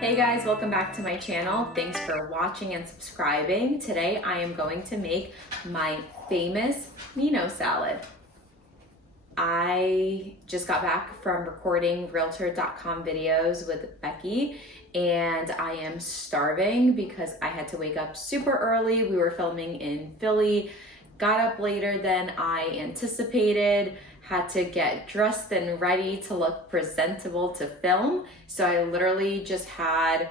Hey guys, welcome back to my channel. Thanks for watching and subscribing. Today I am going to make my famous Mino salad. I just got back from recording Realtor.com videos with Becky and I am starving because I had to wake up super early. We were filming in Philly, got up later than I anticipated, had to get dressed and ready to look presentable to film. So I literally just had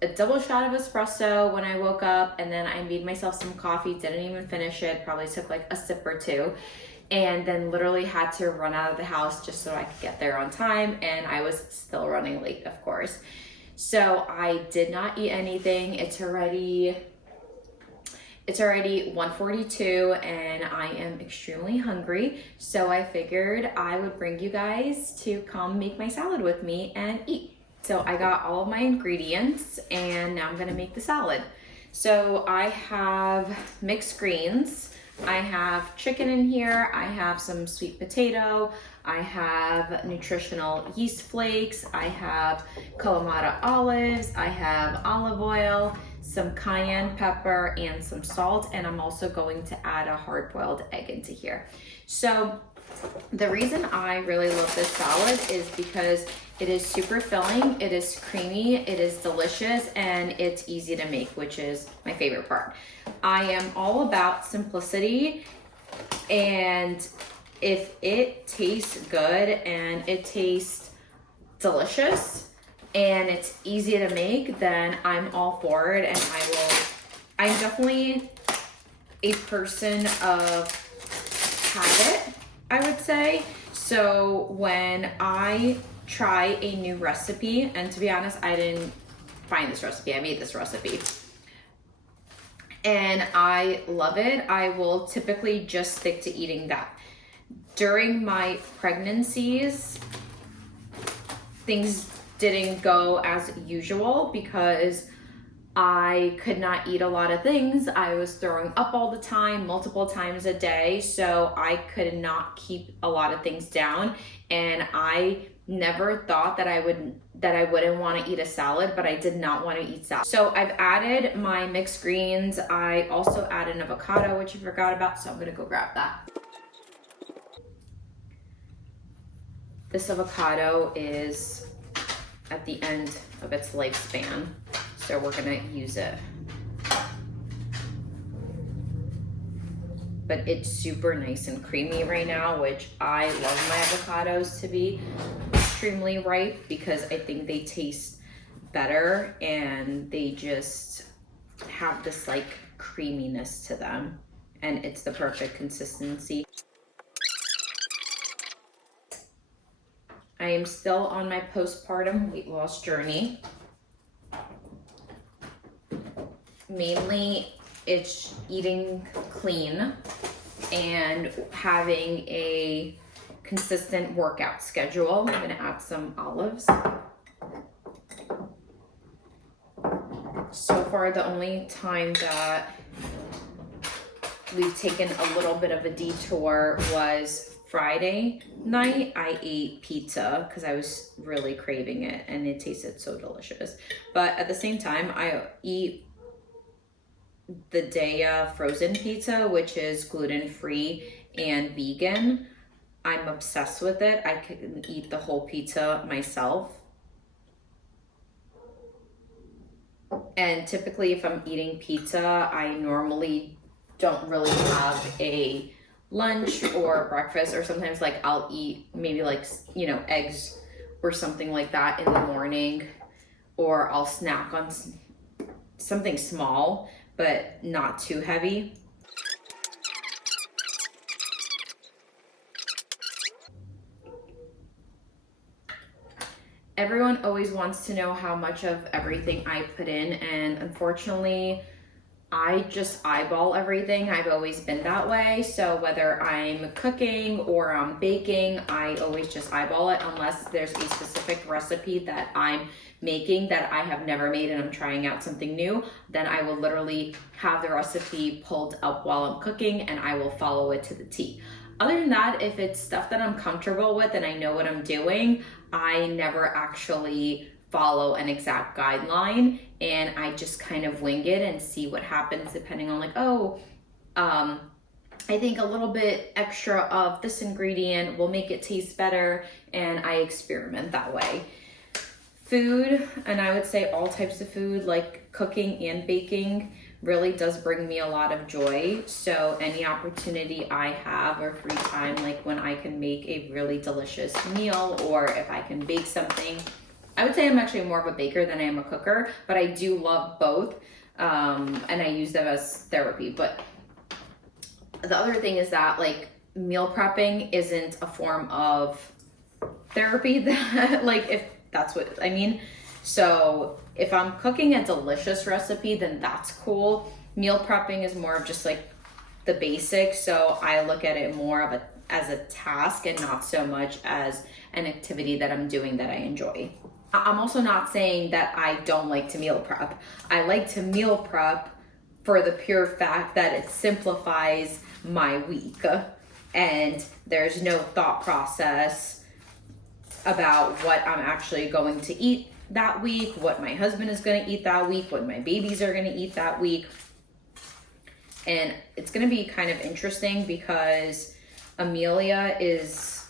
a double shot of espresso when I woke up, and then I made myself some coffee, didn't even finish it, probably took like a sip or two, and then literally had to run out of the house just so I could get there on time, and I was still running late, of course. So I did not eat anything. It's already 1:42 and I am extremely hungry. So I figured I would bring you guys to come make my salad with me and eat. So I got all of my ingredients and now I'm gonna make the salad. So I have mixed greens. I have chicken in here. I have some sweet potato. I have nutritional yeast flakes. I have Kalamata olives. I have olive oil, some cayenne pepper, and some salt. And I'm also going to add a hard-boiled egg into here. So the reason I really love this salad is because it is super filling, it is creamy, it is delicious, and it's easy to make, which is my favorite part. I am all about simplicity, and if it tastes good and it tastes delicious and it's easy to make, then I'm all for it, and I'm definitely a person of habit, I would say. So when I try a new recipe, and to be honest, I didn't find this recipe, I made this recipe, and I love it, I will typically just stick to eating that. During my pregnancies, things didn't go as usual because I could not eat a lot of things. I was throwing up all the time, multiple times a day, so I could not keep a lot of things down, and I never thought that I wouldn't want to eat a salad, but I did not want to eat salad. So I've added my mixed greens. I also added an avocado, which I forgot about, so I'm gonna go grab that. This avocado is at the end of its lifespan, so we're gonna use it. But it's super nice and creamy right now, which I love my avocados to be extremely ripe because I think they taste better and they just have this like creaminess to them, and it's the perfect consistency. I am still on my postpartum weight loss journey. Mainly it's eating clean and having a consistent workout schedule. I'm gonna add some olives. So far, the only time that we've taken a little bit of a detour was Friday night. I ate pizza because I was really craving it and it tasted so delicious. But at the same time, I eat the Daiya frozen pizza, which is gluten-free and vegan. I'm obsessed with it. I can eat the whole pizza myself. And typically if I'm eating pizza, I normally don't really have a lunch or breakfast, or sometimes like I'll eat maybe like, you know, eggs or something like that in the morning, or I'll snack on something small but not too heavy. Everyone always wants to know how much of everything I put in, and unfortunately I just eyeball everything. I've always been that way. So whether I'm cooking or I'm baking, I always just eyeball it, unless there's a specific recipe that I'm making that I have never made and I'm trying out something new. Then I will literally have the recipe pulled up while I'm cooking and I will follow it to the T. Other than that, if it's stuff that I'm comfortable with and I know what I'm doing, I never actually follow an exact guideline, and I just kind of wing it and see what happens depending on like, oh, I think a little bit extra of this ingredient will make it taste better, and I experiment that way. Food, and I would say all types of food, like cooking and baking, really does bring me a lot of joy. So any opportunity I have or free time, like when I can make a really delicious meal or if I can bake something, I would say I'm actually more of a baker than I am a cooker, but I do love both, and I use them as therapy. But the other thing is that like meal prepping isn't a form of therapy that like, if that's what I mean. So if I'm cooking a delicious recipe, then that's cool. Meal prepping is more of just like the basics. So I look at it more of as a task and not so much as an activity that I'm doing that I enjoy. I'm also not saying that I don't like to meal prep. I like to meal prep for the pure fact that it simplifies my week and there's no thought process about what I'm actually going to eat that week, what my husband is going to eat that week, what my babies are going to eat that week. And it's going to be kind of interesting because Amelia is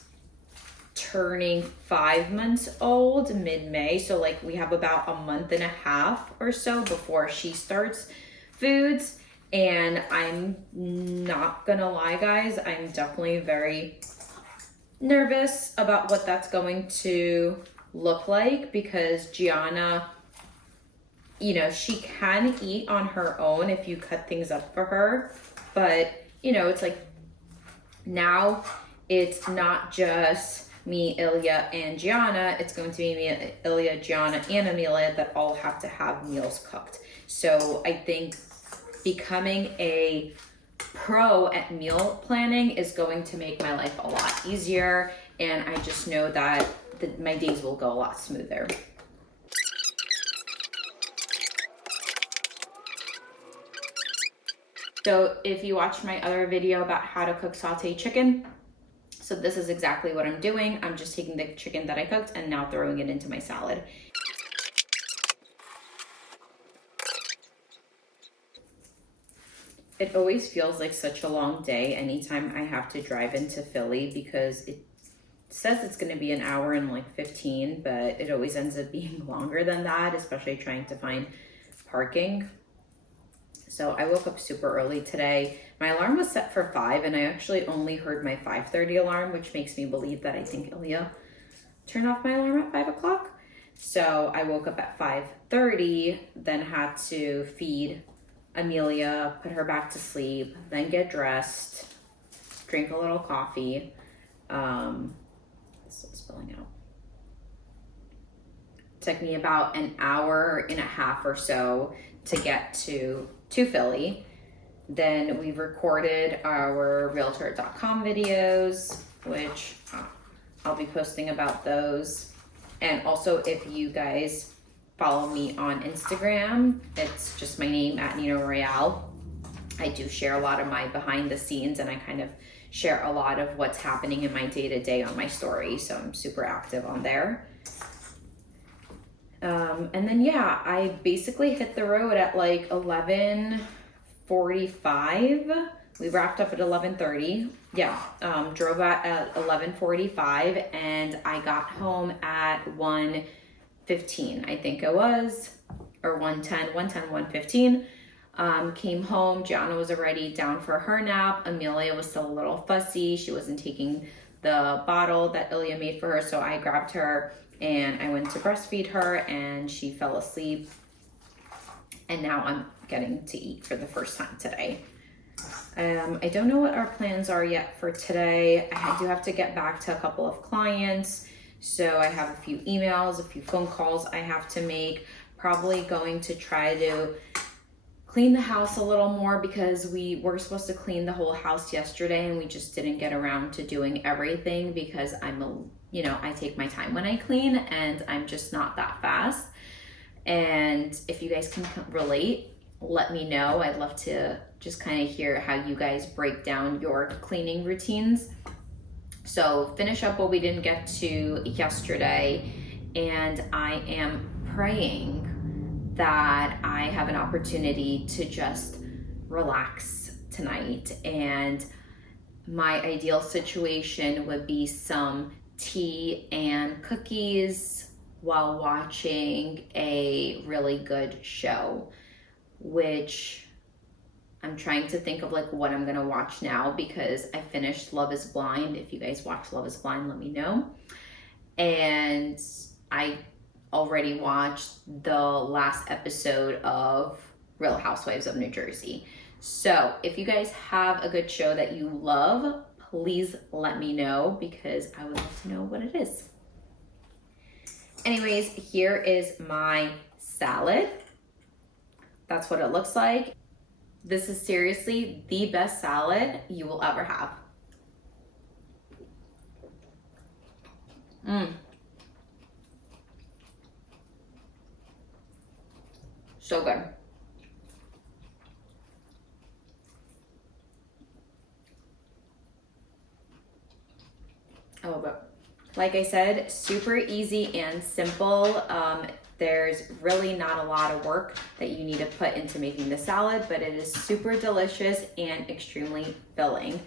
turning 5 months old mid-May. So like we have about a month and a half or so before she starts foods. And I'm not gonna lie, guys, I'm definitely very nervous about what that's going to look like because Gianna, you know, she can eat on her own if you cut things up for her, but you know, it's like now it's not just me, Ilya, and Gianna, it's going to be me, Ilya, Gianna, and Amelia that all have to have meals cooked. So I think becoming a pro at meal planning is going to make my life a lot easier, and I just know that my days will go a lot smoother. So if you watched my other video about how to cook sauteed chicken, so this is exactly what I'm doing. I'm just taking the chicken that I cooked and now throwing it into my salad. It always feels like such a long day anytime I have to drive into Philly because it says it's going to be an hour and like 15, but it always ends up being longer than that, especially trying to find parking. So I woke up super early today. My alarm was set for 5 and I actually only heard my 5:30 alarm, which makes me believe that I think Ilya turned off my alarm at 5 o'clock. So I woke up at 5:30, then had to feed Amelia, put her back to sleep, then get dressed, drink a little coffee. This is spilling out. Took me about an hour and a half or so to get to Philly. Then we recorded our Realtor.com videos, which I'll be posting about those. And also if you guys follow me on Instagram, it's just my name at Nina Royale. I do share a lot of my behind the scenes and I kind of share a lot of what's happening in my day-to-day on my story. So I'm super active on there. And then, yeah, I basically hit the road at like 11:45. We wrapped up at 11:30. Yeah, drove out at 11:45 and I got home at 1:15, I think it was, or 1:15. Came home, Gianna was already down for her nap. Amelia was still a little fussy. She wasn't taking the bottle that Ilya made for her, so I grabbed her and I went to breastfeed her and she fell asleep. And now I'm getting to eat for the first time today. I don't know what our plans are yet for today. I do have to get back to a couple of clients. So I have a few emails, a few phone calls I have to make. Probably going to try to clean the house a little more because we were supposed to clean the whole house yesterday and we just didn't get around to doing everything because I take my time when I clean and I'm just not that fast. And if you guys can relate, let me know. I'd love to just kind of hear how you guys break down your cleaning routines. So finish up what we didn't get to yesterday, and I am praying that I have an opportunity to just relax tonight. And my ideal situation would be some tea and cookies while watching a really good show, which I'm trying to think of like what I'm gonna watch now, because I finished Love is Blind. If you guys watch Love is Blind, let me know. And I already watched the last episode of Real Housewives of New Jersey. So if you guys have a good show that you love, please let me know, because I would love to know what it is. Anyways, here is my salad. That's what it looks like. This is seriously the best salad you will ever have. So good. I love it. Like I said, super easy and simple. There's really not a lot of work that you need to put into making the salad, but it is super delicious and extremely filling.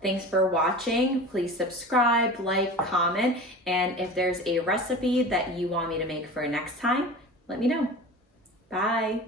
Thanks for watching. Please subscribe, like, comment, and if there's a recipe that you want me to make for next time, let me know. Bye.